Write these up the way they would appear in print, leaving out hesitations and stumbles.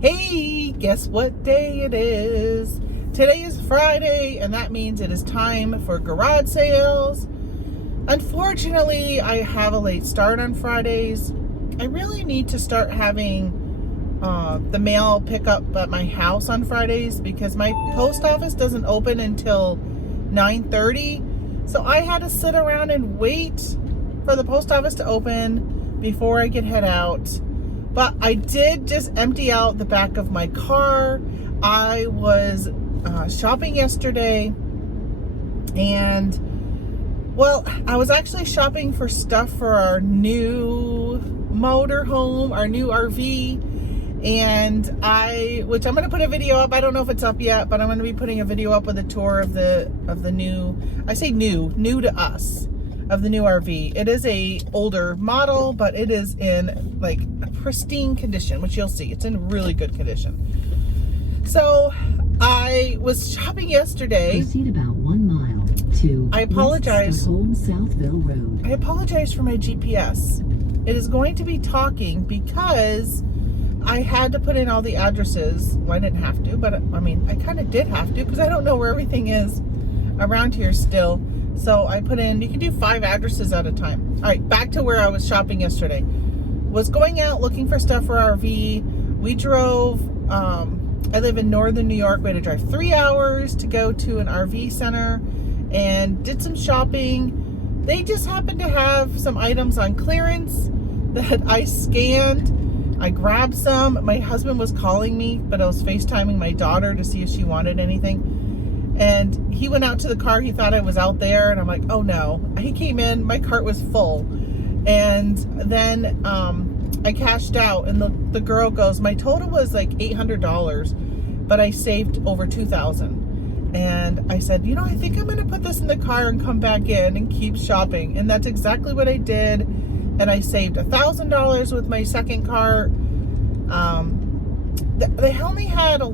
Hey, guess what day it is? Today is Friday, and that means it is time for garage sales. Unfortunately, I have a late start on Fridays. I really need to start having the mail pick up at my house on Fridays because my post office doesn't open until 9:30. So I had to sit around and wait for the post office to open before I could head out. But I did just empty out the back of my car. I was shopping yesterday, and well, I was actually shopping for stuff for our new motorhome, our new RV, and which I'm going to put a video up. I don't know if it's up yet, but I'm going to be putting a video up with a tour of the new, I say new to us, of the new RV. It is a older model, but it is in like a pristine condition, which you'll see. It's in really good condition. So I was shopping yesterday. Proceed about 1 mile to I apologize. Southville Road. I apologize for my GPS. It is going to be talking because I had to put in all the addresses. Well, I didn't have to, but I mean, I kind of did have to because I don't know where everything is around here still. So I put in, you can do 5 addresses at a time. All right, back to where I was shopping yesterday. Was going out looking for stuff for our RV. We drove, I live in northern New York. We had to drive 3 hours to go to an RV center and did some shopping. They just happened to have some items on clearance that I scanned. I grabbed some. My husband was calling me, but I was FaceTiming my daughter to see if she wanted anything. And he went out to the car. He thought I was out there. And I'm like, oh no. He came in. My cart was full. And then I cashed out. And the girl goes, my total was like $800. But I saved over $2,000. And I said, you know, I think I'm going to put this in the car and come back in and keep shopping. And that's exactly what I did. And I saved $1,000 with my second cart. They only had I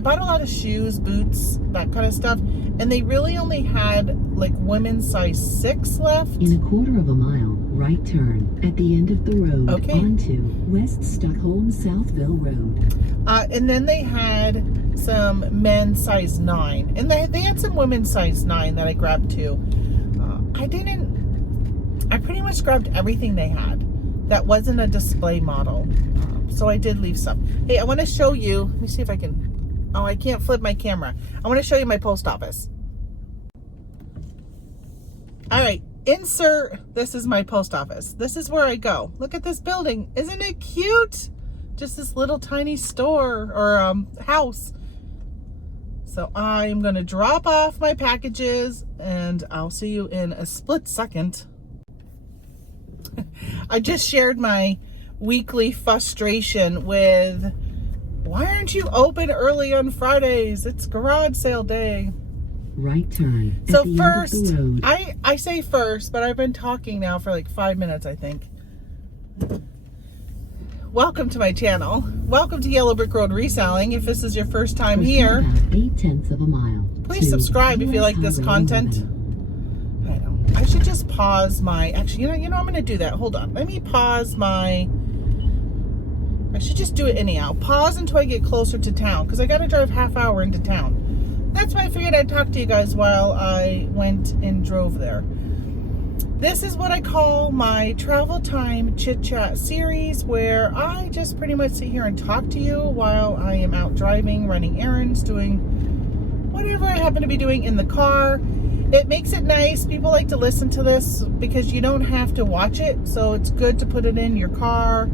bought a lot of shoes, boots, that kind of stuff. And they really only had like women's size 6 left. In a quarter of a mile, right turn at the end of the road onto West Stockholm Southville Road. And then they had some men's size 9. And they had some women's size 9 that I grabbed too. I pretty much grabbed everything they had that wasn't a display model. So I did leave some. Hey, I want to show you. Let me see if I can. Oh, I can't flip my camera. I want to show you my post office. All right, insert. This is my post office. This is where I go. Look at this building. Isn't it cute? Just this little tiny store or house. So I'm going to drop off my packages and I'll see you in a split second. I just shared my weekly frustration with, why aren't you open early on Fridays? It's garage sale day. Right turn. So first, I say first, but I've been talking now for like 5 minutes, I think. Welcome to my channel. Welcome to Yellow Brick Road Reselling. If this is your first time here, 0.8 of a mile. Please subscribe if you like this content. I should just pause my, actually, you know, I'm going to do that. Hold on. Let me pause my, I should just do it anyhow. Pause until I get closer to town because I got to drive half hour into town. That's why I figured I'd talk to you guys while I went and drove there. This is what I call my travel time chit chat series where I just pretty much sit here and talk to you while I am out driving, running errands, doing whatever I happen to be doing in the car. It makes it nice. People like to listen to this because you don't have to watch it. So it's good to put it in your car,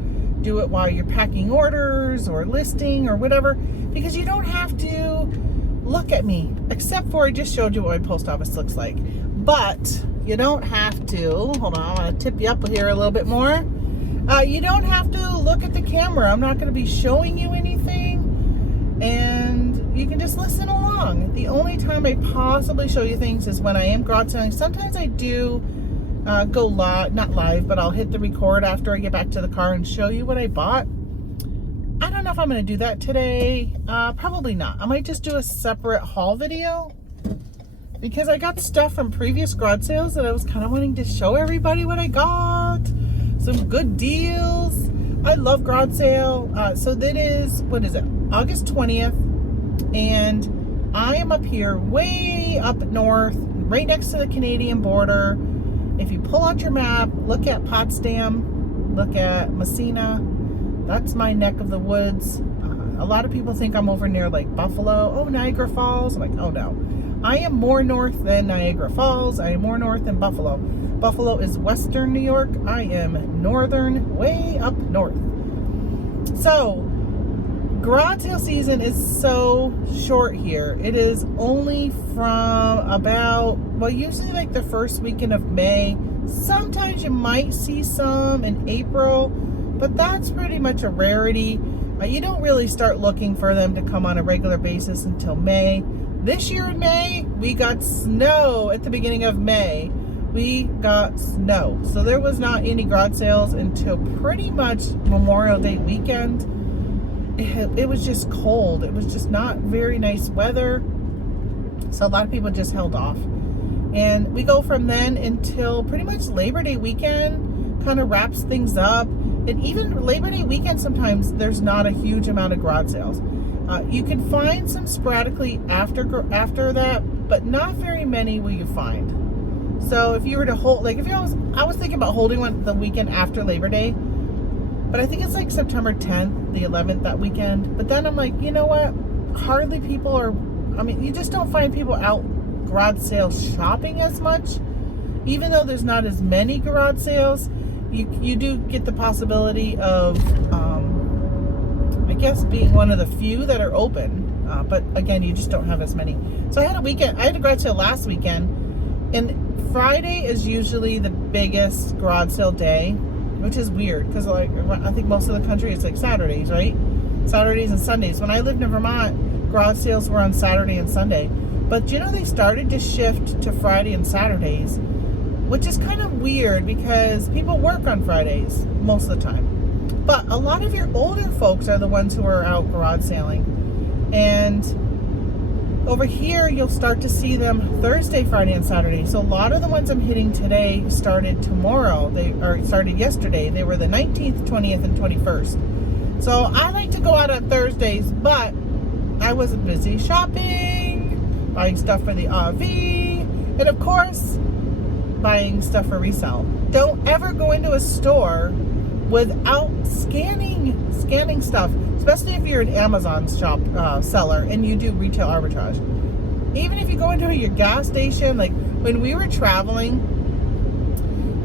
do it while you're packing orders or listing or whatever, because you don't have to look at me, except for I just showed you what my post office looks like. But you don't have to, hold on, I'm gonna tip you up here a little bit more. You don't have to look at the camera. I'm not gonna be showing you anything. And you can just listen along. The only time I possibly show you things is when I am garage selling. Sometimes I do go live, not live, but I'll hit the record after I get back to the car and show you what I bought. I don't know if I'm going to do that today. Probably not. I might just do a separate haul video because I got stuff from previous garage sales that I was kind of wanting to show everybody what I got. Some good deals. I love garage sale. So that is, what is it, August 20th, and I am up here way up north, right next to the Canadian border. If you pull out your map, look at Potsdam, look at Messina, that's my neck of the woods. A lot of people think I'm over near like Buffalo, oh, Niagara Falls. I'm like, oh no. I am more north than Niagara Falls. I am more north than Buffalo. Buffalo is western New York. I am northern, way up north. So, garage sale season is so short here. It is only from about, well, usually like the first weekend of May. Sometimes you might see some in April, but that's pretty much a rarity. You don't really start looking for them to come on a regular basis until May. This year in May, we got snow at the beginning of May. We got snow. So there was not any garage sales until pretty much Memorial Day weekend. It was just cold. It was just not very nice weather. So a lot of people just held off. And we go from then until pretty much Labor Day weekend, kind of wraps things up. And even Labor Day weekend, sometimes there's not a huge amount of garage sales. You can find some sporadically after that, but not very many will you find. So if you were to hold, like I was thinking about holding one the weekend after Labor Day, but I think it's like September 10th, the 11th that weekend. But then I'm like, you know what? Hardly people are, I mean, you just don't find people out garage sale shopping as much. Even though there's not as many garage sales, you do get the possibility of, I guess, being one of the few that are open. But again, you just don't have as many. So I had a garage sale last weekend, and Friday is usually the biggest garage sale day, which is weird because like I think most of the country it's like Saturdays, right? Saturdays and Sundays. When I lived in Vermont, garage sales were on Saturday and Sunday. But you know, they started to shift to Friday and Saturdays, which is kind of weird because people work on Fridays most of the time. But a lot of your older folks are the ones who are out garage sailing. And over here, you'll start to see them Thursday, Friday, and Saturday. So a lot of the ones I'm hitting today started tomorrow. Started yesterday. They were the 19th, 20th, and 21st. So I like to go out on Thursdays, but I was busy shopping, buying stuff for the RV, and of course, buying stuff for resale. Don't ever go into a store without scanning stuff, especially if you're an Amazon shop seller and you do retail arbitrage. Even if you go into your gas station, like when we were traveling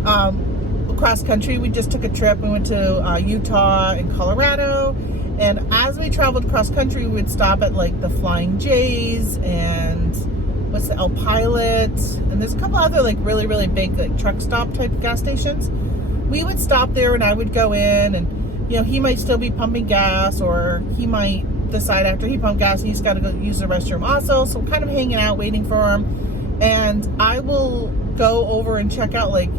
across country, we just took a trip. We went to Utah and Colorado, and as we traveled cross country, we would stop at like the Flying J's and what's the El Pilot, and there's a couple other like really, really big like truck stop type gas stations. We would stop there and I would go in, and you know, he might still be pumping gas, or he might decide after he pumped gas he's got to go use the restroom also. So I'm kind of hanging out waiting for him, and I will go over and check out. Like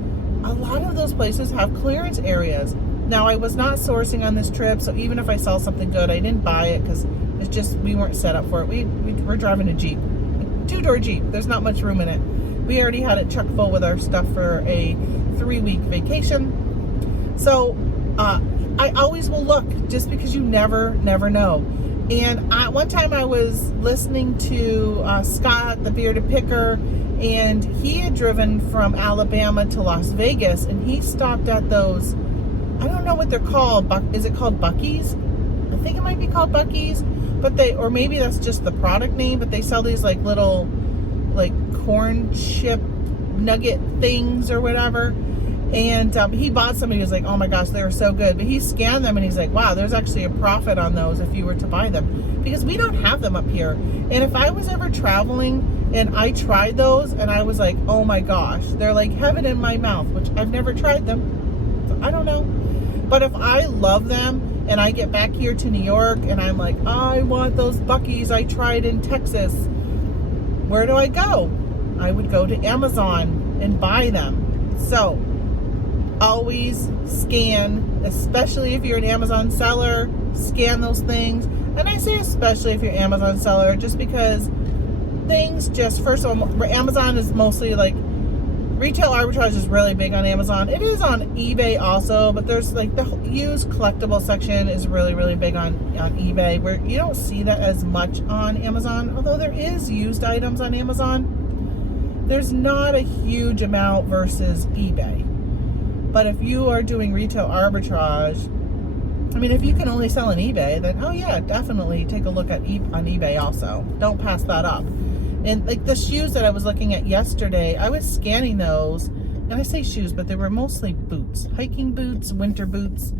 a lot of those places have clearance areas. Now I was not sourcing on this trip, so even if I saw something good, I didn't buy it because it's just we weren't set up for it. We're driving a Jeep, a two-door Jeep. There's not much room in it. We already had it chock full with our stuff for a 3-week vacation. So I always will look, just because you never know. And one time I was listening to Scott, the bearded picker, and he had driven from Alabama to Las Vegas, and he stopped at those, I don't know what they're called, is it called Buc-ee's? I think it might be called Buc-ee's, but or maybe that's just the product name, but they sell these like little like corn chip nugget things or whatever. And he bought some, and he was like, oh my gosh, they were so good. But he scanned them and he's like, wow, there's actually a profit on those if you were to buy them, because we don't have them up here. And if I was ever traveling and I tried those and I was like, oh my gosh, they're like heaven in my mouth, which I've never tried them, so I don't know. But if I love them and I get back here to New York and I'm like, I want those Buc-ee's I tried in Texas, where do I go? I would go to Amazon and buy them. So always scan, especially if you're an Amazon seller, scan those things. And I say especially if you're an Amazon seller, just because things just, first of all, Amazon is mostly like Retail arbitrage is really big on Amazon. It is on eBay also, but there's like the used collectible section is really, really big on eBay, where you don't see that as much on Amazon. Although there is used items on Amazon, there's not a huge amount versus eBay. But if you are doing retail arbitrage, I mean, if you can only sell on eBay, then oh yeah, definitely take a look at on eBay also. Don't pass that up. And like the shoes that I was looking at yesterday, I was scanning those, and I say shoes, but they were mostly boots, hiking boots, winter boots.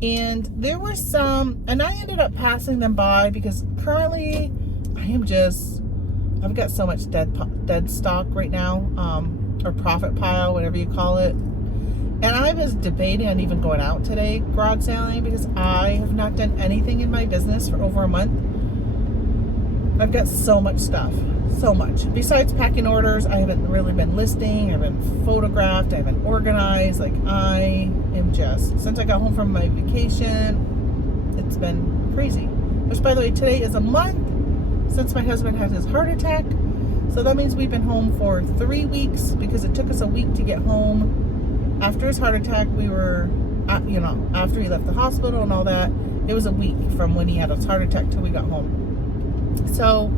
And there were some, and I ended up passing them by because currently I've got so much dead stock right now, or profit pile, whatever you call it. And I was debating on even going out today garage selling because I have not done anything in my business for over a month. I've got so much stuff. So much. Besides packing orders, I haven't really been listing, I haven't photographed, I haven't organized. Like I am just, since I got home from my vacation, it's been crazy. Which, by the way, today is a month since my husband had his heart attack. So that means we've been home for 3 weeks because it took us a week to get home. After his heart attack, we were, after he left the hospital and all that, it was a week from when he had his heart attack till we got home. So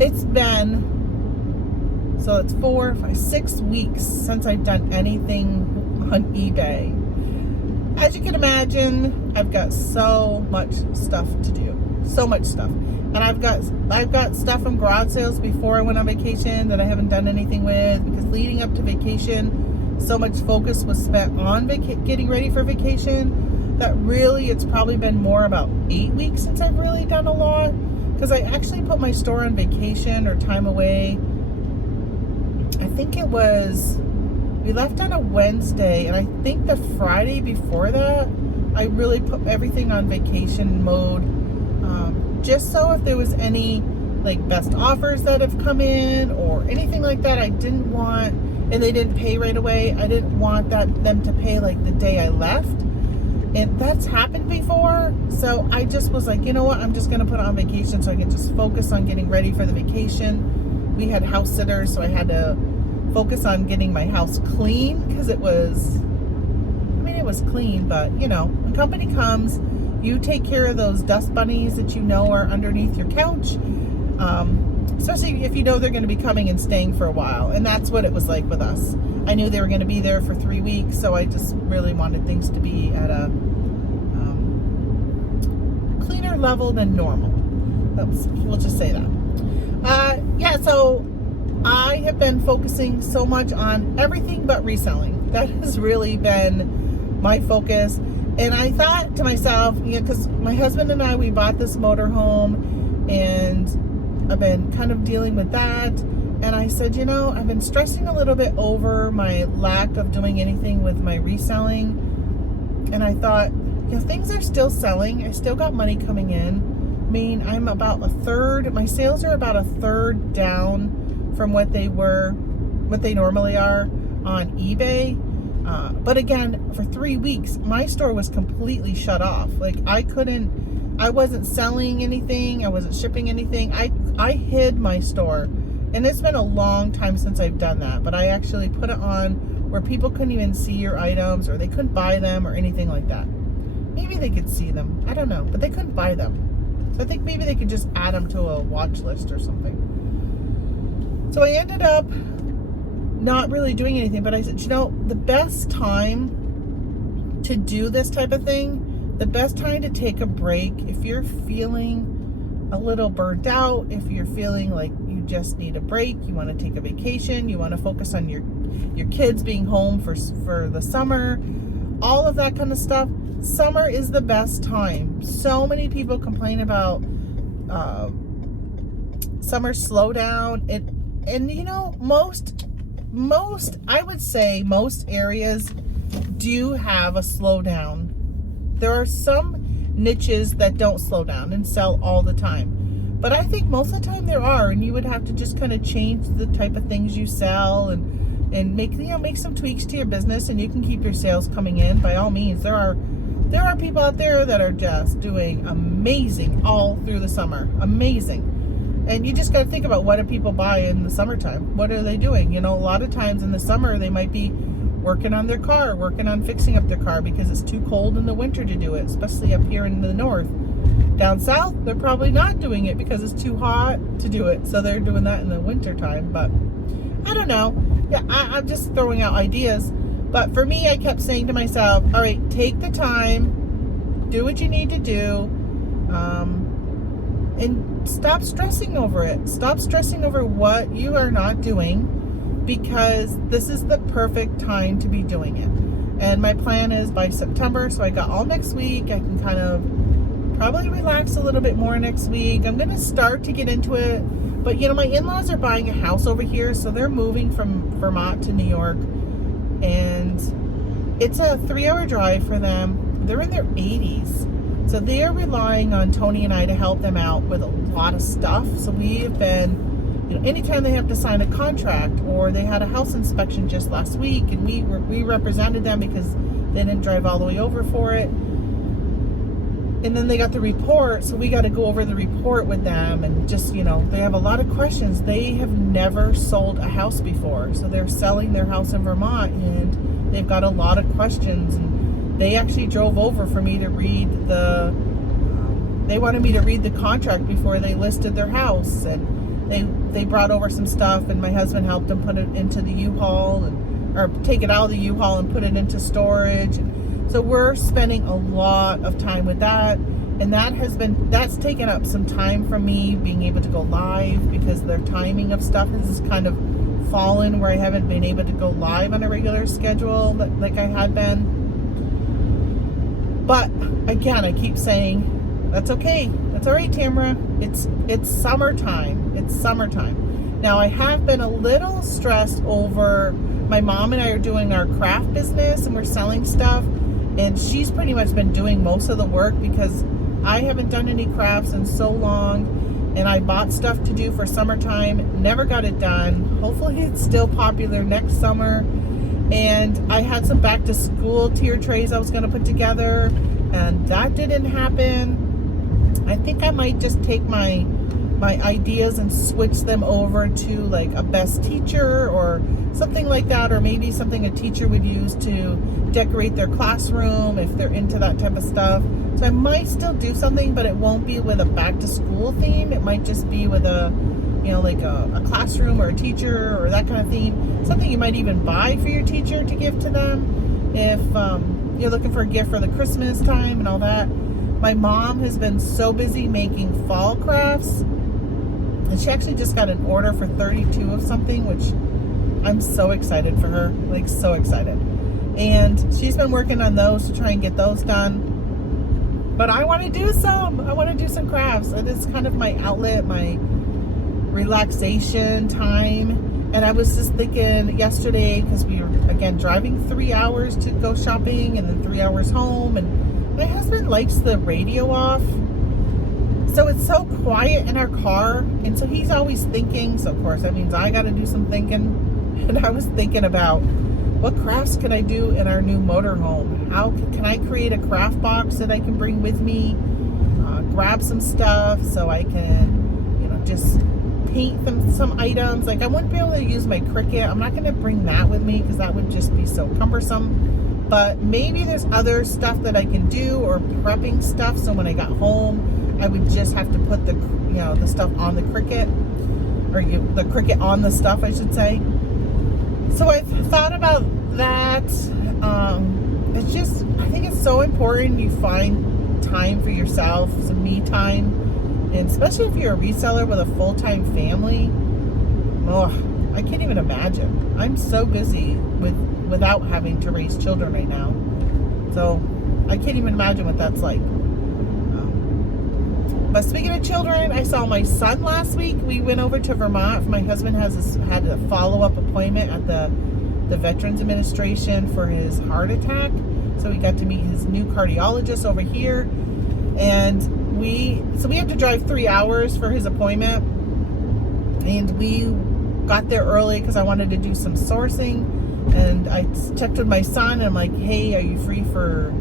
it's been, it's 4, 5, 6 weeks since I've done anything on eBay. As you can imagine, I've got so much stuff to do. So much stuff. And I've got stuff from garage sales before I went on vacation that I haven't done anything with, because leading up to vacation, so much focus was spent on getting ready for vacation that really it's probably been more about 8 weeks since I've really done a lot. Because I actually put my store on vacation or time away. I think we left on a Wednesday, and I think the Friday before that, I really put everything on vacation mode. Just so if there was any like best offers that have come in or anything like that, I didn't want, and they didn't pay right away, I didn't want them to pay like the day I left. And that's happened before, so I just was like, you know what, I'm just going to put it on vacation so I can just focus on getting ready for the vacation. We had house sitters, so I had to focus on getting my house clean, because it was clean, but when company comes, you take care of those dust bunnies that are underneath your couch, especially if they're going to be coming and staying for a while. And that's what it was like with us. I knew they were going to be there for 3 weeks, so I just really wanted things to be at a cleaner level than normal. We'll just say that. So I have been focusing so much on everything but reselling. That has really been my focus. And I thought to myself, because my husband and I, we bought this motorhome, and I've been kind of dealing with that. And I said, I've been stressing a little bit over my lack of doing anything with my reselling. And I thought, things are still selling. I still got money coming in. I mean, I'm about a third, my sales are about a third down from what they normally are on eBay. But again, for 3 weeks, my store was completely shut off. Like I wasn't selling anything. I wasn't shipping anything. I hid my store. And it's been a long time since I've done that, but I actually put it on where people couldn't even see your items, or they couldn't buy them or anything like that. Maybe they could see them. I don't know, but they couldn't buy them. So I think maybe they could just add them to a watch list or something. So I ended up not really doing anything, but I said, the best time to do this type of thing, the best time to take a break, if you're feeling a little burnt out, if you're feeling like you just need a break, you want to take a vacation, you want to focus on your kids being home for the summer, all of that kind of stuff, summer is the best time. So many people complain about summer slowdown. Most I would say most areas do have a slowdown. There are some niches that don't slow down and sell all the time, but I think most of the time there are, and you would have to just kind of change the type of things you sell and make some tweaks to your business, and you can keep your sales coming in. By all means, there are people out there that are just doing amazing all through the summer, amazing. And you just got to think about, what do people buy in the summertime? What are they doing? You know, a lot of times in the summer, they might be working on their car, working on fixing up their car because it's too cold in the winter to do it, especially up here in the north. Down south, they're probably not doing it because it's too hot to do it. So they're doing that in the winter time. But I don't know. Yeah, I'm just throwing out ideas. But for me, I kept saying to myself, all right, take the time, do what you need to do, and stop stressing over it. Stop stressing over what you are not doing, because this is the perfect time to be doing it. And my plan is by September, so I got all next week. I can kind of probably relax a little bit more next week. I'm going to start to get into it. But, you know, my in-laws are buying a house over here, so they're moving from Vermont to New York. And it's a 3-hour drive for them. They're in their 80s. So they are relying on Tony and I to help them out with a lot of stuff. So we have been, you know, anytime they have to sign a contract, or they had a house inspection just last week, and we represented them because they didn't drive all the way over for it. And then they got the report, so we got to go over the report with them, and just, you know, they have a lot of questions. They have never sold a house before, so they're selling their house in Vermont, and they've got a lot of questions. And they actually drove over for me to read they wanted me to read the contract before they listed their house, and they brought over some stuff, and my husband helped them put it into the U-Haul, or take it out of the U-Haul and put it into storage. So we're spending a lot of time with that, and that's taken up some time from me being able to go live, because their timing of stuff has kind of fallen where I haven't been able to go live on a regular schedule like I had been. But again, I keep saying, that's okay. That's all right, Tamara. It's summertime. It's summertime. Now, I have been a little stressed over, my mom and I are doing our craft business, and we're selling stuff. And she's pretty much been doing most of the work, because I haven't done any crafts in so long, and I bought stuff to do for summertime, never got it done. Hopefully it's still popular next summer. And I had some back to school tier trays I was going to put together, and that didn't happen. I think I might just take my ideas and switch them over to like a best teacher or something like that, or maybe something a teacher would use to decorate their classroom if they're into that type of stuff. So I might still do something, but it won't be with a back to school theme. It might just be with a, you know, like a classroom or a teacher or that kind of theme. Something you might even buy for your teacher to give to them if you're looking for a gift for the Christmas time and all that. My mom has been so busy making fall crafts, and she actually just got an order for 32 of something, which I'm so excited for her, like so excited. And she's been working on those to try and get those done. But I want to do some. I want to do some crafts. It is kind of my outlet, my relaxation time. And I was just thinking yesterday, because we were, again, driving 3 hours to go shopping and then 3 hours home. And my husband likes the radio off. So it's so quiet in our car. And so he's always thinking. So, of course, that means I got to do some thinking. And I was thinking about, what crafts can I do in our new motorhome? How can I create a craft box that I can bring with me? Grab some stuff so I can, you know, just paint some items. Like, I wouldn't be able to use my Cricut. I'm not going to bring that with me because that would just be so cumbersome. But maybe there's other stuff that I can do, or prepping stuff. So when I got home, I would just have to put the, you know, the stuff on the Cricut, or the Cricut on the stuff, I should say. So I've thought about that. It's just, I think it's so important you find time for yourself, some me time. And especially if you're a reseller with a full-time family. Oh, I can't even imagine. I'm so busy without having to raise children right now. So I can't even imagine what that's like. But speaking of children, I saw my son last week. We went over to Vermont. My husband had a follow-up appointment at the Veterans Administration for his heart attack. So we got to meet his new cardiologist over here. And we had to drive 3 hours for his appointment. And we got there early because I wanted to do some sourcing. And I checked with my son, and I'm like, hey, are you free for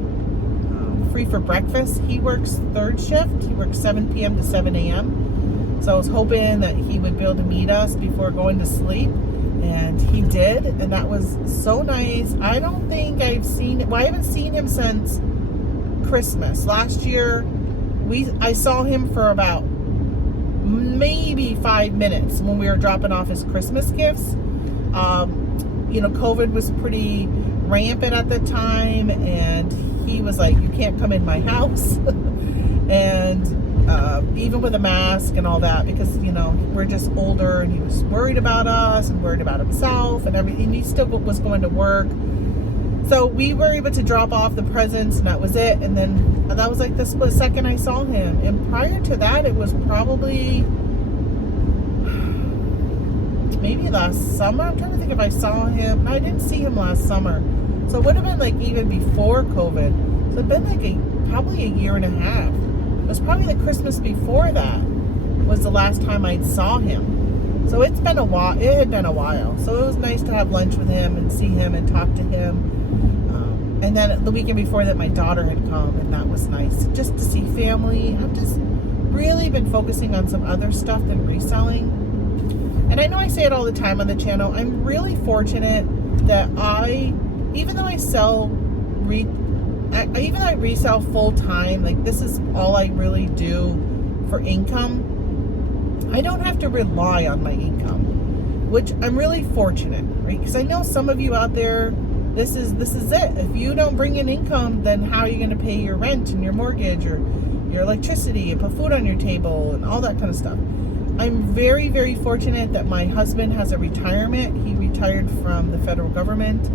breakfast? He works third shift. He works 7 p.m. to 7 a.m. So I was hoping that he would be able to meet us before going to sleep, and he did, and that was so nice. I don't think I've seen, well, I haven't seen him since Christmas. Last year, I saw him for about maybe 5 minutes when we were dropping off his Christmas gifts. You know, COVID was pretty rampant at the time, and he was like, you can't come in my house. And even with a mask and all that, because, you know, we're just older, and he was worried about us and worried about himself and everything. He still was going to work. So we were able to drop off the presents, and that was it. And then that was like the split second I saw him. And prior to that, it was probably maybe last summer. I'm trying to think if I saw him. No, I didn't see him last summer. So it would have been like even before COVID. So it'd been like probably a year and a half. It was probably the Christmas before that was the last time I saw him. So it's been a while. It had been a while. So it was nice to have lunch with him and see him and talk to him. And then the weekend before that, my daughter had come, and that was nice. Just to see family. I've just really been focusing on some other stuff than reselling. And I know I say it all the time on the channel, I'm really fortunate that even though I resell full time, like this is all I really do for income, I don't have to rely on my income, which I'm really fortunate, right? Because I know some of you out there, this is it. If you don't bring in income, then how are you going to pay your rent and your mortgage or your electricity and put food on your table and all that kind of stuff? I'm very, very fortunate that my husband has a retirement. He retired from the federal government,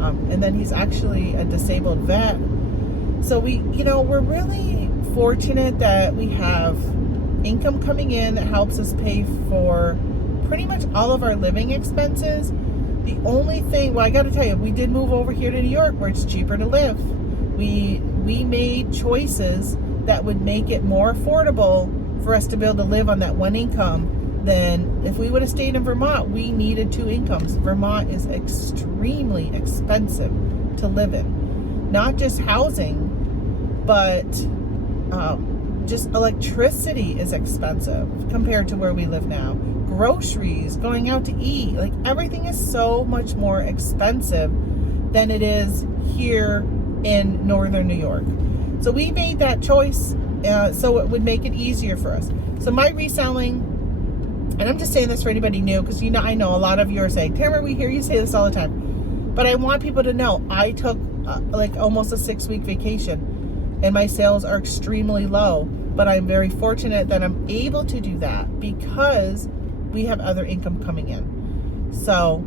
and then he's actually a disabled vet. So we're really fortunate that we have income coming in that helps us pay for pretty much all of our living expenses. The only thing, well, I got to tell you, we did move over here to New York where it's cheaper to live. We made choices that would make it more affordable for us to be able to live on that one income than if we would have stayed in Vermont. We needed 2 incomes. Vermont is extremely expensive to live in. Not just housing, but just electricity is expensive compared to where we live now. Groceries, going out to eat, like everything is so much more expensive than it is here in northern New York. So we made that choice so it would make it easier for us. So my reselling, and I'm just saying this for anybody new, because I know a lot of you are saying, Tamara, we hear you say this all the time, but I want people to know I took like almost a 6-week vacation, and my sales are extremely low, but I'm very fortunate that I'm able to do that because we have other income coming in. So,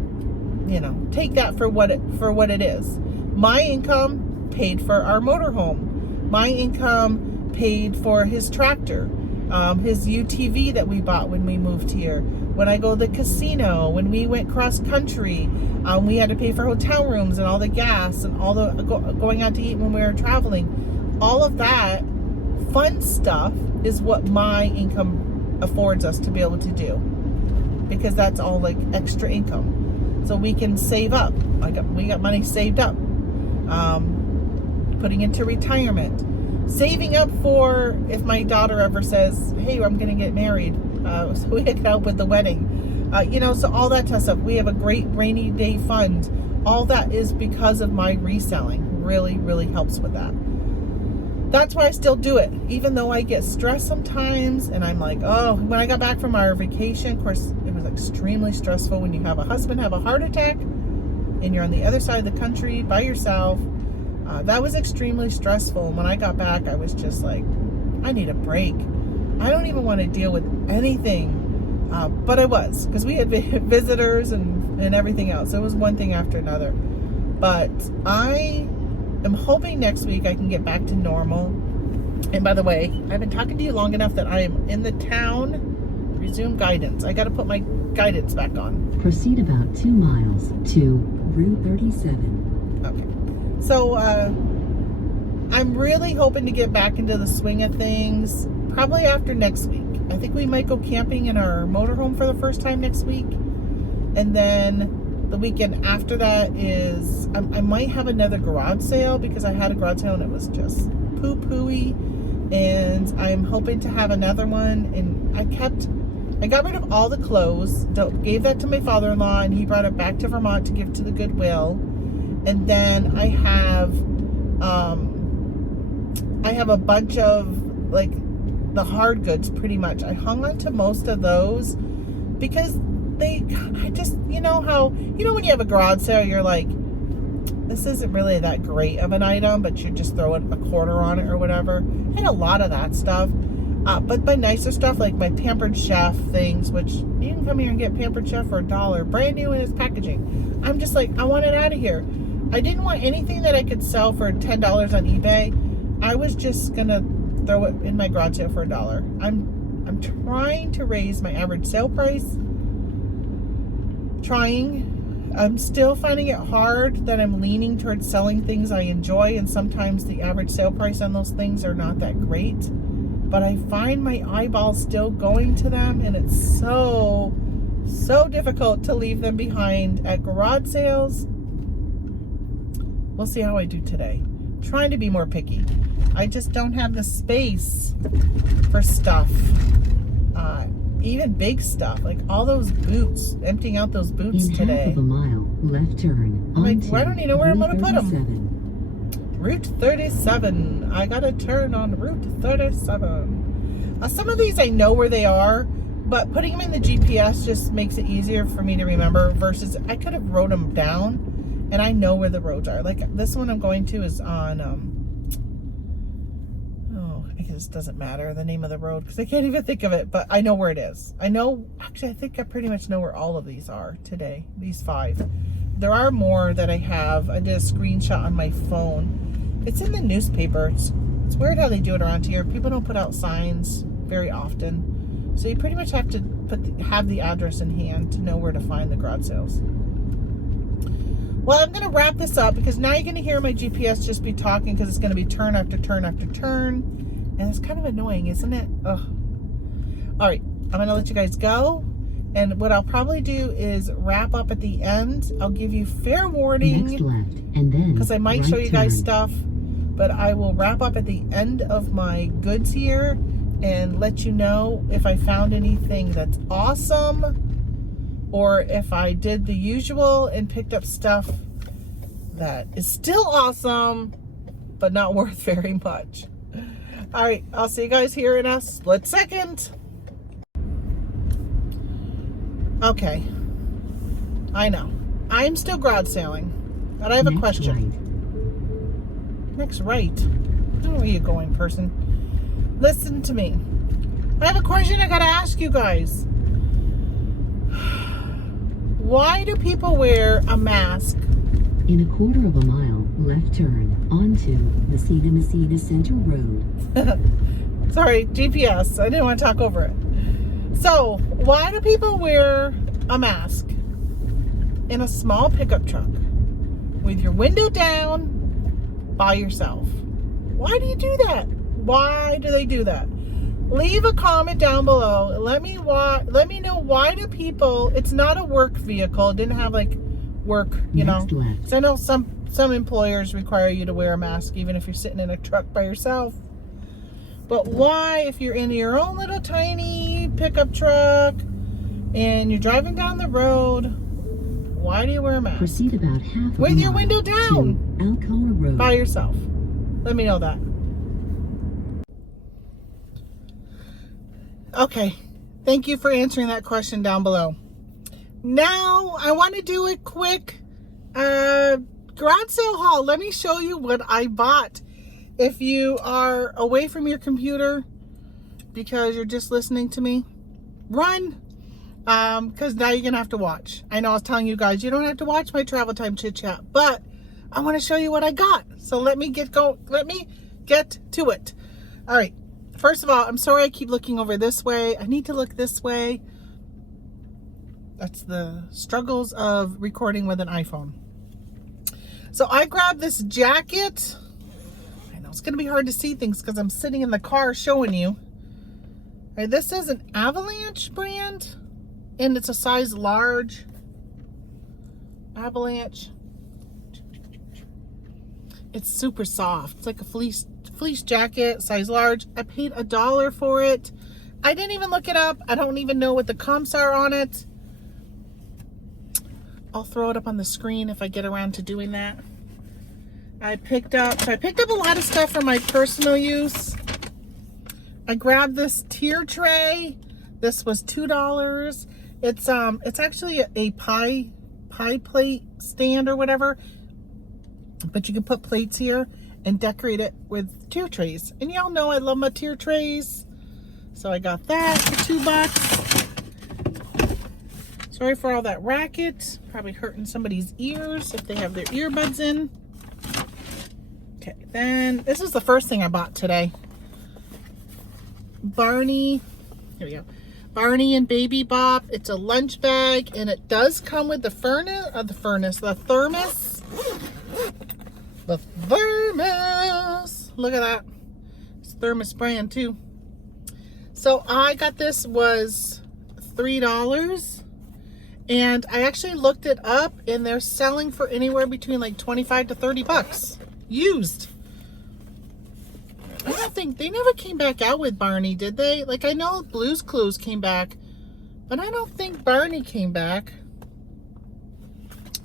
take that for what it is. My income paid for our motorhome. My income paid for his tractor, his UTV that we bought when we moved here. When I go to the casino, when we went cross country, we had to pay for hotel rooms and all the gas and all the going out to eat when we were traveling. All of that fun stuff is what my income affords us to be able to do, because that's all like extra income. So we can save up. We got money saved up, putting into retirement, saving up for if my daughter ever says, hey, I'm going to get married, so we can help with the wedding. So all that stuff. We have a great rainy day fund. All that is because of my reselling. Really, really helps with that. That's why I still do it, even though I get stressed sometimes, and I'm like, oh, when I got back from our vacation, of course, it was extremely stressful when you have a husband have a heart attack and you're on the other side of the country by yourself. That was extremely stressful. And when I got back, I was just like, I need a break. I don't even want to deal with anything. But I was, because we had visitors and everything else. It was one thing after another. But I'm hoping next week I can get back to normal. And by the way, I've been talking to you long enough that I am in the town. Resume guidance. I got to put my guidance back on. Proceed about 2 miles to Route 37. Okay. So, I'm really hoping to get back into the swing of things probably after next week. I think we might go camping in our motorhome for the first time next week. And then the weekend after that is, I might have another garage sale, because I had a garage sale and it was just poo-pooey. And I'm hoping to have another one. And I kept I got rid of all the clothes, gave that to my father-in-law, and he brought it back to Vermont to give to the Goodwill. And then I have a bunch of like the hard goods, pretty much. I hung on to most of those because I just, you know when you have a garage sale, you're like, this isn't really that great of an item, but you just throw a quarter on it or whatever. I had a lot of that stuff. But my nicer stuff, like my Pampered Chef things, which you can come here and get Pampered Chef for $1, brand new in its packaging. I'm just like, I want it out of here. I didn't want anything that I could sell for $10 on eBay. I was just gonna throw it in my garage sale for $1. I'm trying to raise my average sale price. I'm still finding it hard that I'm leaning towards selling things I enjoy, and sometimes the average sale price on those things are not that great. But I find my eyeballs still going to them, and it's so difficult to leave them behind at garage sales. We'll see how I do today. Trying to be more picky. I just don't have the space for stuff. Even big stuff, like all those boots, emptying out those boots today. In half of a mile, left turn. I'm like, well, I don't even know where I'm going to put them. Route 37. I got to turn on Route 37. Some of these I know where they are, but putting them in the GPS just makes it easier for me to remember versus I could have wrote them down and I know where the roads are. Like this one I'm going to is on, I guess it doesn't matter the name of the road because I can't even think of it, but I know where it is. I think I pretty much know where all of these are today, these 5. There are more that I have. I did a screenshot on my phone. It's in the newspaper. It's weird how they do it around here. People don't put out signs very often. So you pretty much have to have the address in hand to know where to find the garage sales. Well, I'm going to wrap this up because now you're going to hear my GPS just be talking because it's going to be turn after turn after turn. And it's kind of annoying, isn't it? Ugh. All right, I'm going to let you guys go. And what I'll probably do is wrap up at the end. I'll give you fair warning. Next left, and then because I might show you guys stuff. But I will wrap up at the end of my goods here and let you know if I found anything that's awesome or if I did the usual and picked up stuff that is still awesome but not worth very much. All right, I'll see you guys here in a split second. Okay, I know. I'm still garage sailing, but I have a question. Next right. I don't know where you're going, person. Listen to me. I have a question I gotta ask you guys. Why do people wear a mask? In a quarter of a mile, left turn onto Messina Center Road. Sorry, GPS. I didn't want to talk over it. So, why do people wear a mask in a small pickup truck with your window down by yourself? Why do you do that? Why do they do that? Leave a comment down below. Let me know why do people, it's not a work vehicle, it didn't have like work, you know. So I know some employers require you to wear a mask even if you're sitting in a truck by yourself. But why, if you're in your own little tiny pickup truck and you're driving down the road, why do you wear a mask? Proceed about half with your window down Alcoa Road by yourself. Let me know that. Okay, thank you for answering that question down below. Now I want to do a quick garage sale haul. Let me show you what I bought. If you are away from your computer because you're just listening to me, run, because now you're gonna have to watch. I know I was telling you guys you don't have to watch my travel time chit chat, but I want to show you what I got. So let me get to it. All right, first of all, I'm sorry I keep looking over this way. I need to look this way. That's the struggles of recording with an iPhone. So I grabbed this jacket. I know it's going to be hard to see things because I'm sitting in the car showing you. All right, this is an Avalanche brand, and it's a size large. Avalanche. It's super soft. It's like a fleece jacket, size large. I paid $1 for it. I didn't even look it up. I don't even know what the comps are on it. I'll throw it up on the screen if I get around to doing that. I picked up a lot of stuff for my personal use. I grabbed this tier tray. This was $2. It's actually a pie plate stand or whatever, but you can put plates here and decorate it with tier trays. And y'all know I love my tier trays, so I got that for $2. Sorry for all that racket. Probably hurting somebody's ears if they have their earbuds in. Okay, then this is the first thing I bought today. Barney, here we go. Barney and Baby Bop. It's a lunch bag, and it does come with the thermos. The thermos. Look at that. It's thermos brand too. So I got this was $3, and I actually looked it up, and they're selling for anywhere between like 25 to 30 bucks used. I don't think they never came back out with Barney, did they? Like, I know Blue's Clues came back, but I don't think Barney came back.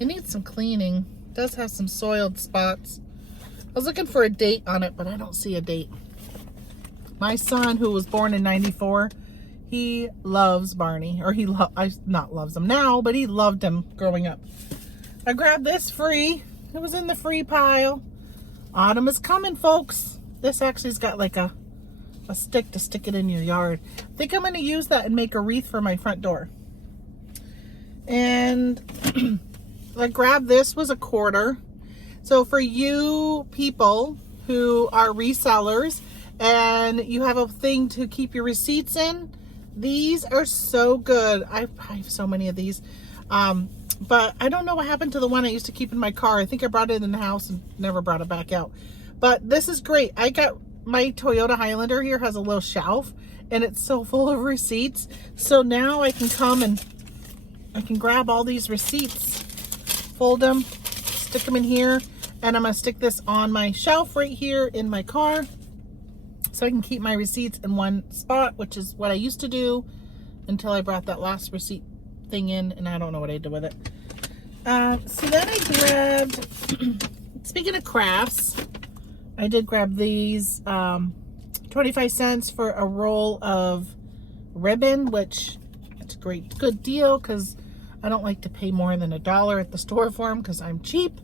It needs some cleaning. It does have some soiled spots. I was looking for a date on it, but I don't see a date. My son, who was born in '94, he loves Barney, or not loves him now, but he loved him growing up. I grabbed this free. It was in the free pile. Autumn is coming, folks. This actually's got like a stick to stick it in your yard. I think I'm going to use that and make a wreath for my front door. And I grabbed this, was $1. So for you people who are resellers and you have a thing to keep your receipts in, these are so good. I have so many of these. But I don't know what happened to the one I used to keep in my car. I think I brought it in the house and never brought it back out. But this is great. I got my Toyota Highlander here, has a little shelf, and it's so full of receipts. So now I can come and I can grab all these receipts, fold them, stick them in here, and I'm going to stick this on my shelf right here in my car so I can keep my receipts in one spot, which is what I used to do until I brought that last receipt thing in, and I don't know what I did with it. So then I grabbed, speaking of crafts, I did grab these 25 cents for a roll of ribbon, which it's a good deal because I don't like to pay more than $1 at the store for them because I'm cheap.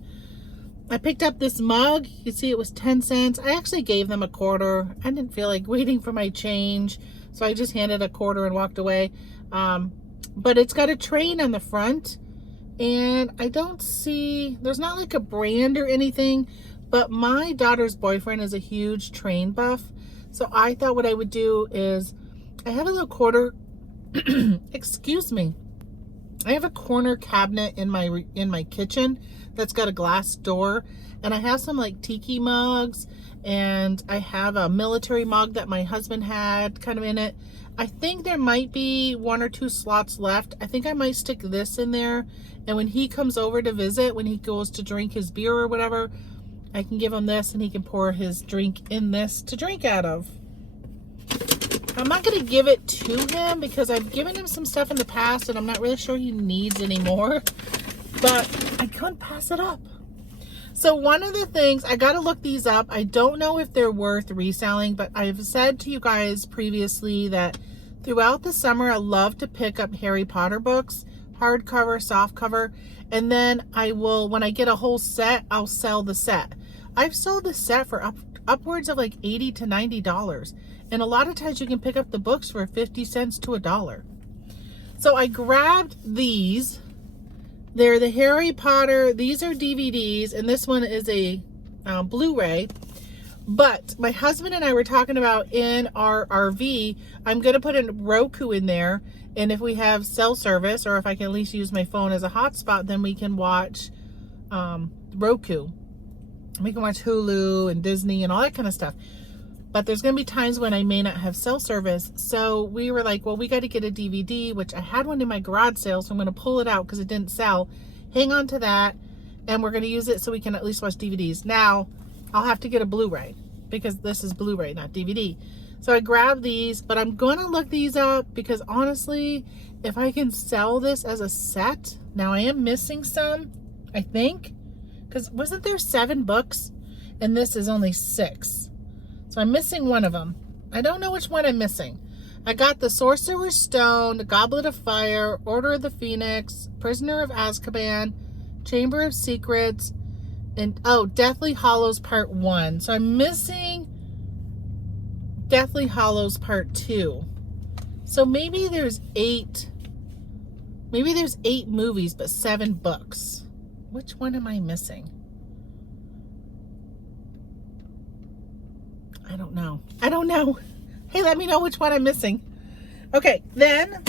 I picked up this mug. You can see it was 10 cents. I actually gave them $0.25. I didn't feel like waiting for my change, so I just handed $0.25 and walked away. But it's got a train on the front, and I don't see, there's not like a brand or anything, but my daughter's boyfriend is a huge train buff. So I thought what I would do is, I have a little quarter, excuse me. I have a corner cabinet in my kitchen that's got a glass door, and I have some like tiki mugs, and I have a military mug that my husband had kind of in it. I think there might be 1 or 2 slots left. I think I might stick this in there, and when he comes over to visit, when he goes to drink his beer or whatever, I can give him this and he can pour his drink in this to drink out of. I'm not going to give it to him because I've given him some stuff in the past and I'm not really sure he needs anymore, but I couldn't pass it up. So one of the things, I got to look these up. I don't know if they're worth reselling, but I've said to you guys previously that throughout the summer, I love to pick up Harry Potter books, hardcover, softcover, and then I will, when I get a whole set, I'll sell the set. I've sold the set for upwards of like $80 to $90. And a lot of times you can pick up the books for 50 cents to $1. So I grabbed these. They're the Harry Potter. These are DVDs, and this one is a Blu-ray. But my husband and I were talking about in our RV, I'm going to put a Roku in there. And if we have cell service, or if I can at least use my phone as a hotspot, then we can watch Roku. We can watch Hulu and Disney and all that kind of stuff. But there's going to be times when I may not have cell service. So we were like, well, we got to get a DVD, which I had one in my garage sale. So I'm going to pull it out because it didn't sell. Hang on to that. And we're going to use it so we can at least watch DVDs. Now, I'll have to get a Blu-ray because this is Blu-ray, not DVD. So I grabbed these, but I'm gonna look these up because honestly, if I can sell this as a set, now I am missing some, I think, because wasn't there 7 books and this is only 6. So I'm missing one of them. I don't know which one I'm missing. I got the Sorcerer's Stone, the Goblet of Fire, Order of the Phoenix, Prisoner of Azkaban, Chamber of Secrets, and oh, Deathly Hallows Part 1. So I'm missing Deathly Hallows Part 2. So maybe there's 8. Maybe there's 8 movies, but 7 books. Which one am I missing? I don't know. I don't know. Hey, let me know which one I'm missing. Okay, then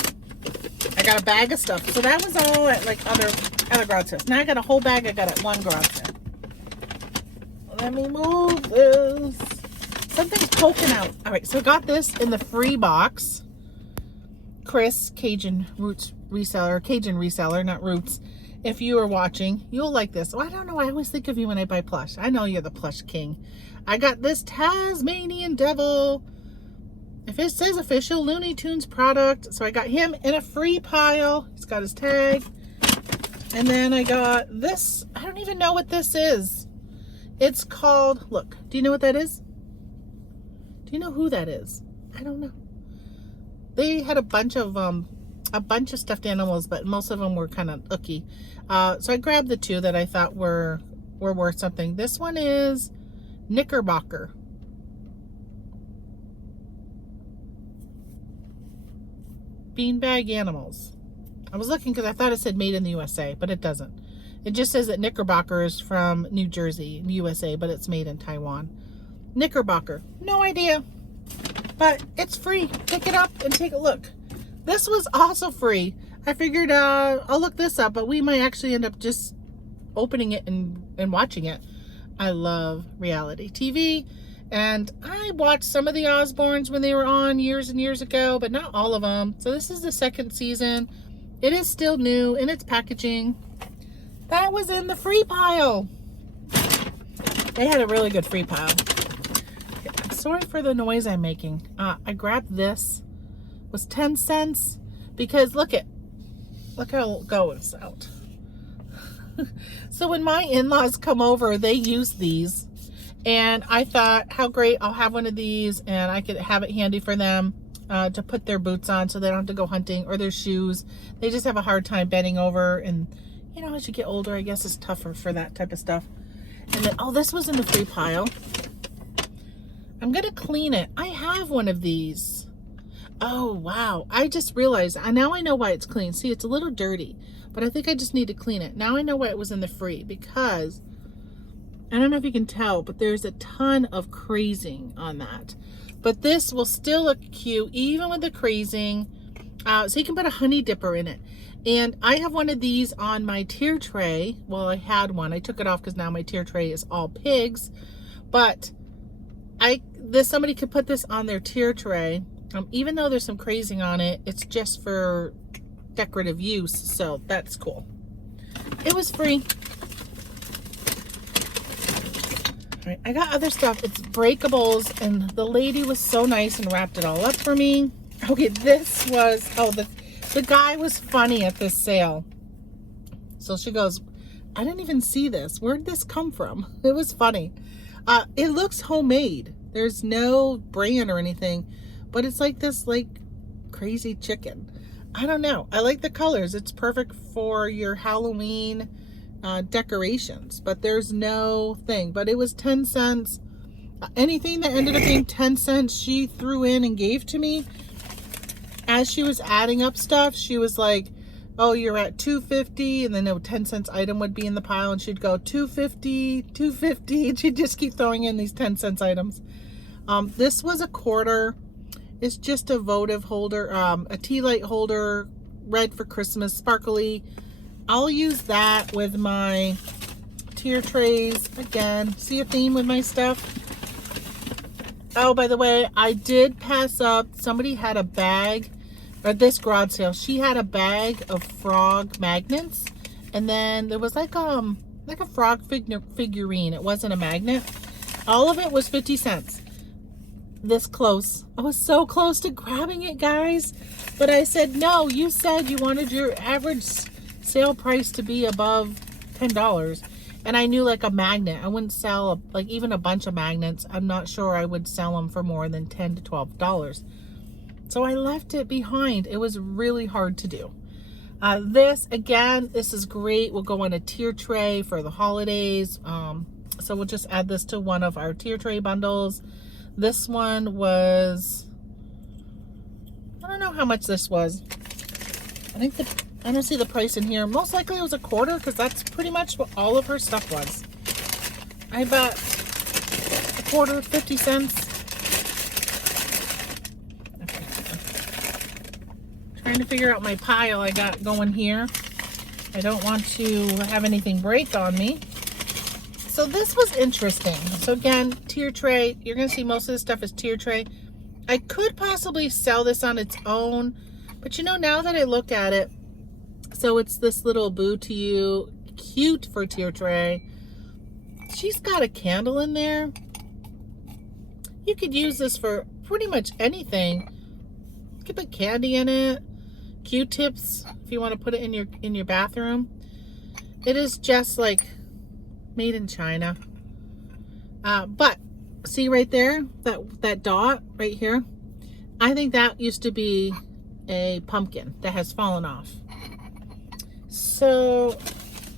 I got a bag of stuff. So that was all at like other garage sales. Now I got a whole bag I got at one garage sale. Let me move this. Something's poking out. All right, so I got this in the free box. Chris, Cajun Roots reseller, Cajun reseller, not Roots. If you are watching, you'll like this. Oh, I don't know. I always think of you when I buy plush. I know you're the plush king. I got this Tasmanian Devil. If it says official Looney Tunes product. So I got him in a free pile. He's got his tag. And then I got this. I don't even know what this is. It's called, look, do you know what that is? Do you know who that is? I don't know. They had a bunch of stuffed animals, but most of them were kind of ooky. So I grabbed the 2 that I thought were worth something. This one is Knickerbocker. Beanbag animals. I was looking because I thought it said made in the USA, but it doesn't. It just says that Knickerbocker is from New Jersey, USA, but it's made in Taiwan. Knickerbocker. No idea. But it's free. Pick it up and take a look. This was also free. I figured I'll look this up, but we might actually end up just opening it and watching it. I love reality TV. And I watched some of the Osbournes when they were on years and years ago, but not all of them. So this is the 2nd season. It is still new in its packaging. That was in the free pile. They had a really good free pile. Sorry for the noise I'm making. I grabbed this. It was 10 cents because look how it goes out. So when my in-laws come over, they use these. And I thought, how great, I'll have one of these and I could have it handy for them to put their boots on so they don't have to go hunting, or their shoes. They just have a hard time bending over, and you know, as you get older, I guess it's tougher for that type of stuff. And then, oh, this was in the free pile. I'm gonna clean it. I have one of these. Oh, wow. I just realized, now I know why it's clean. See, it's a little dirty, but I think I just need to clean it. Now I know why it was in the free, because I don't know if you can tell, but there's a ton of crazing on that. But this will still look cute, even with the crazing. So you can put a honey dipper in it. And I have one of these on my tier tray. Well, I had one. I took it off because now my tier tray is all pigs. But somebody could put this on their tier tray. Even though there's some crazing on it, it's just for decorative use. So that's cool. It was free. All right, I got other stuff. It's breakables, and the lady was so nice and wrapped it all up for me. Okay, this was, oh, the guy was funny at this sale. So she goes, I didn't even see this. Where'd this come from? It was funny. It looks homemade. There's no brand or anything, but it's like this like crazy chicken. I don't know. I like the colors. It's perfect for your Halloween decorations, but there's no thing. But it was 10 cents. Anything that ended up being 10 cents, she threw in and gave to me. As she was adding up stuff, she was like, oh, you're at $2.50, and then a 10 cents item would be in the pile, and she'd go $2.50, $2.50, and she'd just keep throwing in these 10 cents items. This was a quarter. It's just a votive holder, a tea light holder, red for Christmas, sparkly. I'll use that with my tier trays. Again, see a theme with my stuff? Oh, by the way, I did pass up. Somebody had a bag, or this garage sale, she had a bag of frog magnets, and then there was like a frog figurine. It wasn't a magnet. All of it was 50 cents. this close. I was so close to grabbing it, guys. But I said, no, you said you wanted your average sale price to be above $10. And I knew like a magnet, I wouldn't sell like even a bunch of magnets. I'm not sure I would sell them for more than $10 to $12. So I left it behind. It was really hard to do. This, again, this is great. We'll go on a tier tray for the holidays. So we'll just add this to one of our tier tray bundles. This one was, I don't know how much this was. I don't see the price in here. Most likely it was $1/4 because that's pretty much what all of her stuff was. I bet $1/4, 50 cents. Trying to figure out my pile I got going here. I don't want to have anything break on me. So this was interesting. So again, tier tray. You're going to see most of this stuff is tier tray. I could possibly sell this on its own, but you know, now that I look at it, so it's this little Boo to You, cute for tier tray. She's got a candle in there. You could use this for pretty much anything. You could put candy in it. Q-tips if you want to put it in your bathroom. It is just like made in China. But see right there, that dot right here, I think that used to be a pumpkin that has fallen off. So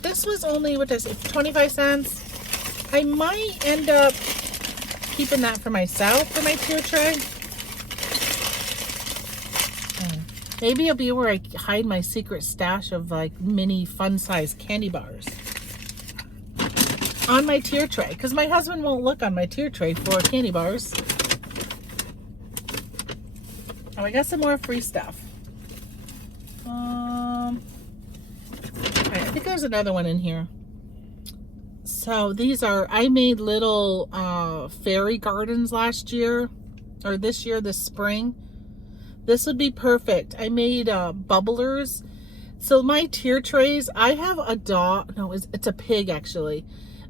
this was only, what is it, 25 cents. I might end up keeping that for myself for my tier tray. Maybe it'll be where I hide my secret stash of like mini fun-sized candy bars on my tier tray, because my husband won't look on my tier tray for candy bars. Oh, I got some more free stuff. I think there's another one in here. So these are, I made little fairy gardens last year, or this year, this spring. This would be perfect. I made bubblers. So my tier trays, I have a dog. No, it's a pig actually.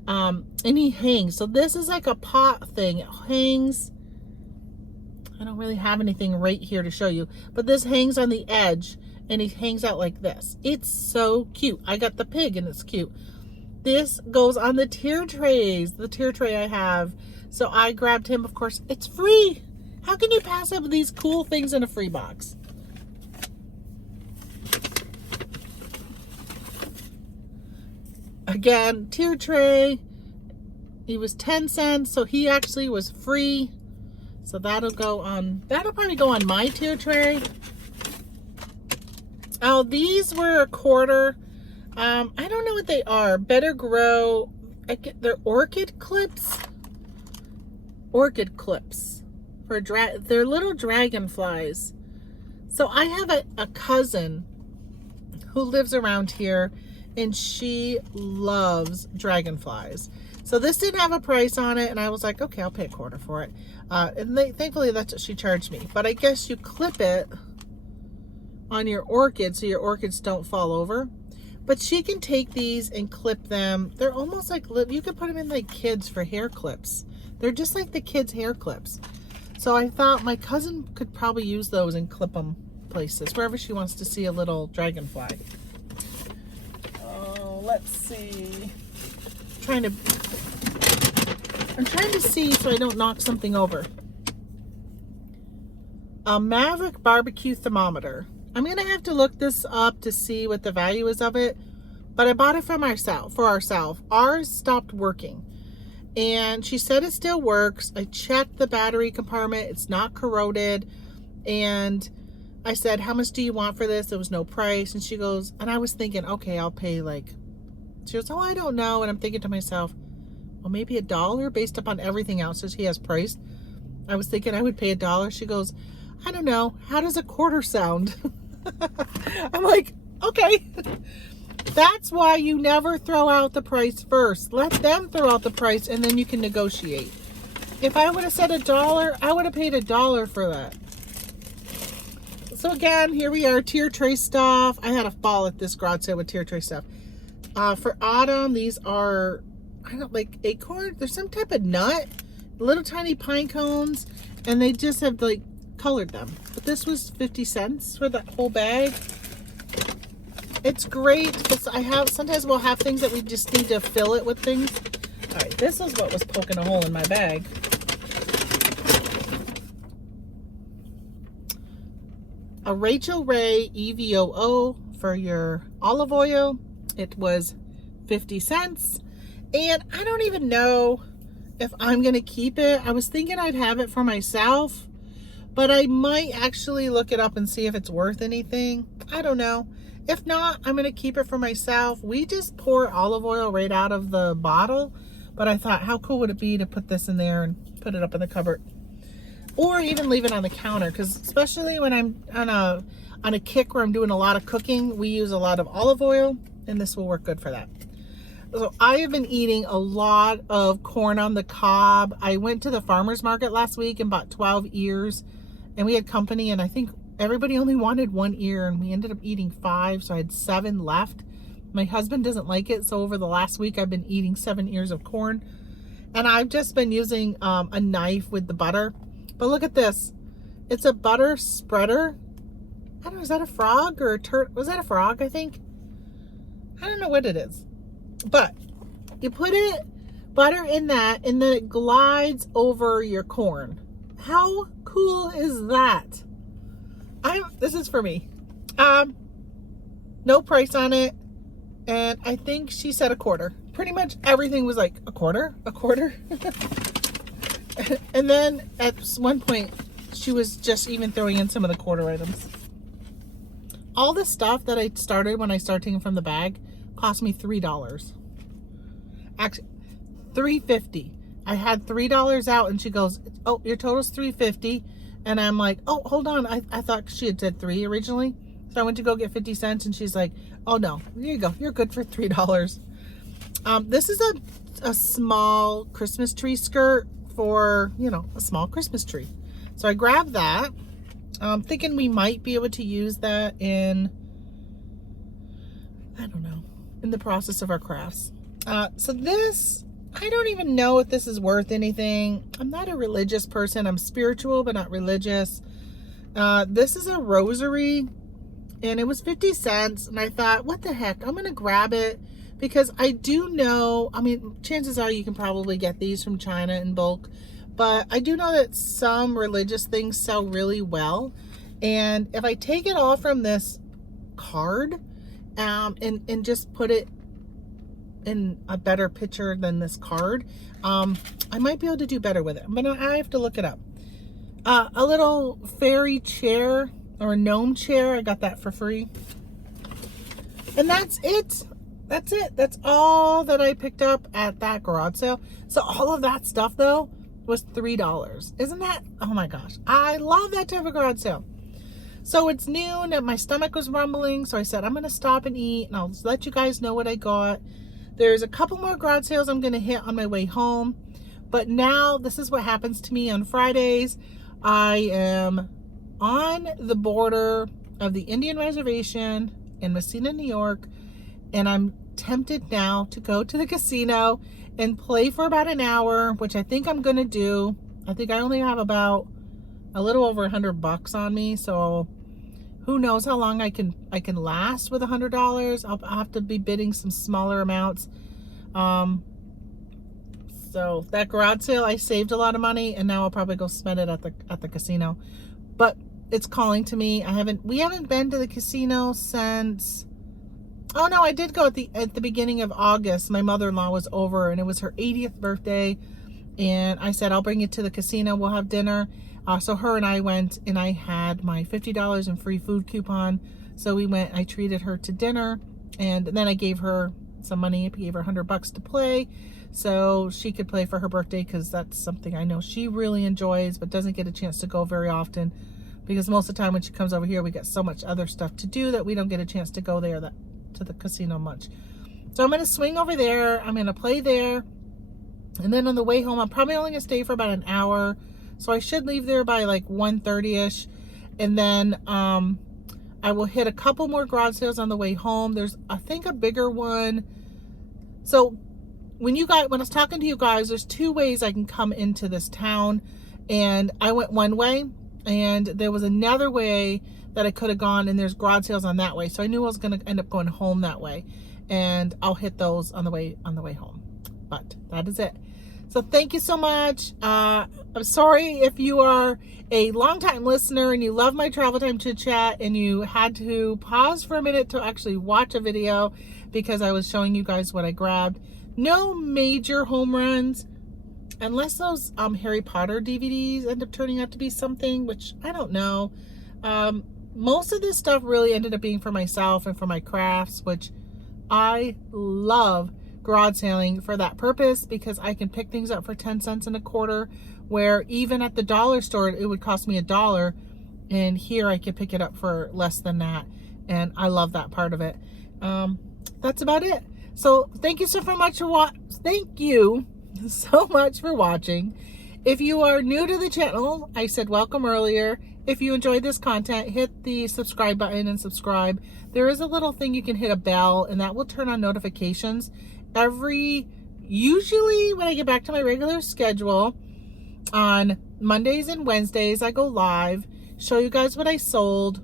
And he hangs. So this is like a pot thing. It hangs. I don't really have anything right here to show you, but this hangs on the edge and he hangs out like this. It's so cute. I got the pig and it's cute. This goes on the tier trays, the tier tray I have. So I grabbed him, of course. It's free. How can you pass up these cool things in a free box? Again, tier tray. He was 10 cents, so he actually was free. So that'll probably go on my tier tray. Oh, these were $1/4. I don't know what they are. Better Grow. They're Orchid Clips. Orchid Clips. They're little dragonflies. So I have a cousin who lives around here and she loves dragonflies. So this didn't have a price on it and I was like, okay, I'll pay $1/4 for it. And thankfully that's what she charged me. But I guess you clip it on your orchid so your orchids don't fall over. But she can take these and clip them. They're almost like, you could put them in like kids for hair clips. They're just like the kids' hair clips. So I thought my cousin could probably use those and clip them places, wherever she wants to see a little dragonfly. Oh, let's see. I'm trying to see so I don't knock something over. A Maverick barbecue thermometer. I'm going to have to look this up to see what the value is of it, but I bought it for ourselves. Ours stopped working. And she said it still works. I checked the battery compartment. It's not corroded. And I said, how much do you want for this? There was no price. And she goes, and I was thinking, okay, I'll pay she goes, oh, I don't know. And I'm thinking to myself, well, maybe $1 based upon everything else that she has priced. I was thinking I would pay $1. She goes, I don't know. How does $1/4 sound? I'm like, okay. That's why you never throw out the price first. Let them throw out the price and then you can negotiate. If I would have said $1, I would have paid $1 for that. So again, here we are, tier tray stuff. I had a fall at this garage sale with tier tray stuff. For autumn, these are, I don't like acorn. There's some type of nut little tiny pine cones, and they just have like colored them. But this was 50 cents for that whole bag. It's great because sometimes we'll have things that we just need to fill it with things. All right, this is what was poking a hole in my bag. A Rachel Ray EVOO for your olive oil. It was 50 cents. And I don't even know if I'm going to keep it. I was thinking I'd have it for myself, but I might actually look it up and see if it's worth anything. I don't know. If not, I'm going to keep it for myself. We just pour olive oil right out of the bottle, but I thought, how cool would it be to put this in there and put it up in the cupboard? Or even leave it on the counter, because especially when I'm on a kick where I'm doing a lot of cooking, we use a lot of olive oil, and this will work good for that. So I have been eating a lot of corn on the cob. I went to the farmer's market last week and bought 12 ears, and we had company, and I think everybody only wanted 1 ear, and we ended up eating 5, so I had 7 left. My husband doesn't like it, so over the last week I've been eating 7 ears of corn, and I've just been using a knife with the butter. But look at this. It's a butter spreader. I don't know, is that a frog or a was that a frog, I think? I don't know what it is. But you put butter in that, and then it glides over your corn. How cool is that? This is for me. No price on it. And I think she said a quarter. Pretty much everything was like a quarter. And then at one point, she was just even throwing in some of the quarter items. All the stuff that I started when I started taking from the bag cost me $3. Actually, $3.50. I had $3 out, and she goes, "Oh, your total's $3.50." And I'm like, "Oh, hold on. I thought she had said $3 originally." So I went to go get 50 cents, and she's like, "Oh no, here you go. You're good for $3." This is a small Christmas tree skirt for, you know, a small Christmas tree. So I grabbed that. I'm thinking we might be able to use that in, I don't know, in the process of our crafts. So this, I don't even know if this is worth anything. I'm not a religious person. I'm spiritual, but not religious. This is a rosary, and it was 50 cents. And I thought, what the heck? I'm going to grab it because I do know, I mean, chances are you can probably get these from China in bulk. But I do know that some religious things sell really well. And if I take it all from this card and just put it in a better picture than this card, I might be able to do better with it. But I have to look it up. A little fairy chair or a gnome chair. I got that for free. And that's it. That's it. That's all that I picked up at that garage sale. So all of that stuff, though, was $3. Isn't that, oh my gosh, I love that type of garage sale. So it's noon and my stomach was rumbling, so I said I'm gonna stop and eat, and I'll just let you guys know what I got. There's a couple more garage sales I'm gonna hit on my way home, but now this is what happens to me on Fridays. I am on the border of the Indian Reservation in Messina, New York, and I'm tempted now to go to the casino and play for about an hour, which I think I'm gonna do. I think I only have about a little over $100 on me, so who knows how long I can last with $100. I'll have to be bidding some smaller amounts. So that garage sale, I saved a lot of money, and now I'll probably go spend it at the casino. But it's calling to me. We haven't been to the casino since. Oh no, I did go at the beginning of August. My mother-in-law was over, and it was her 80th birthday, and I said I'll bring you to the casino. We'll have dinner. So her and I went, and I had my $50 in free food coupon. So we went. I treated her to dinner, and then I gave her some money. I gave her $100 to play, so she could play for her birthday, because that's something I know she really enjoys, but doesn't get a chance to go very often, because most of the time when she comes over here, we got so much other stuff to do that we don't get a chance to go there to the casino much. So I'm going to swing over there. I'm going to play there. And then on the way home, I'm probably only going to stay for about an hour. So I should leave there by like 1:30ish. And then I will hit a couple more garage sales on the way home. There's, I think, a bigger one. So when I was talking to you guys, there's 2 ways I can come into this town, and I went one way, and there was another way that I could have gone, and there's garage sales on that way. So I knew I was going to end up going home that way, and I'll hit those on the way home. But that is it. So thank you so much. I'm sorry if you are a longtime listener and you love my travel time chit chat and you had to pause for a minute to actually watch a video because I was showing you guys what I grabbed. No major home runs, unless those Harry Potter DVDs end up turning out to be something, which I don't know. Most of this stuff really ended up being for myself and for my crafts, which I love garage sailing for that purpose, because I can pick things up for 10 cents and a quarter, where even at the dollar store it would cost me $1, and here I can pick it up for less than that, and I love that part of it. That's about it. So thank you so much for watching. If you are new to the channel, I said welcome earlier. If you enjoyed this content, hit the subscribe button and subscribe. There is a little thing you can hit a bell, and that will turn on notifications usually when I get back to my regular schedule on Mondays and Wednesdays. I go live, show you guys what I sold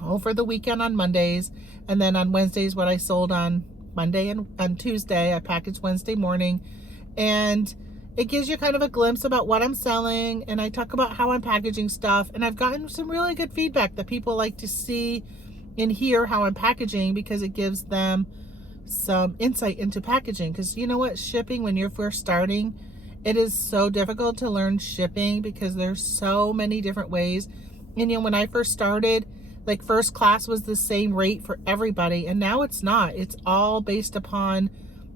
over the weekend on Mondays, and then on Wednesdays what I sold on Monday and on Tuesday. I package Wednesday morning, and it gives you kind of a glimpse about what I'm selling, and I talk about how I'm packaging stuff, and I've gotten some really good feedback that people like to see and hear how I'm packaging, because it gives them some insight into packaging. Because you know what, shipping, when you're first starting, it is so difficult to learn shipping because there's so many different ways. And you know, when I first started, like, first class was the same rate for everybody, and now it's not. It's all based upon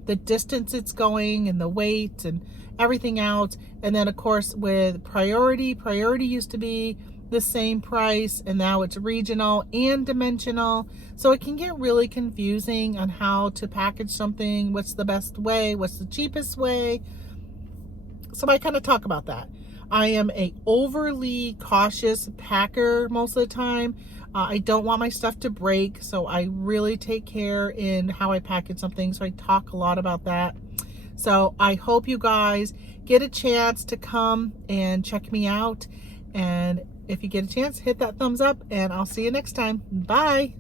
the distance it's going and the weight and everything else. And then of course with priority used to be the same price, and now it's regional and dimensional. So it can get really confusing on how to package something. What's the best way? What's the cheapest way? So I kind of talk about that. I am a overly cautious packer most of the time. I don't want my stuff to break, so I really take care in how I package something. So I talk a lot about that. So I hope you guys get a chance to come and check me out. And if you get a chance, hit that thumbs up, and I'll see you next time. Bye.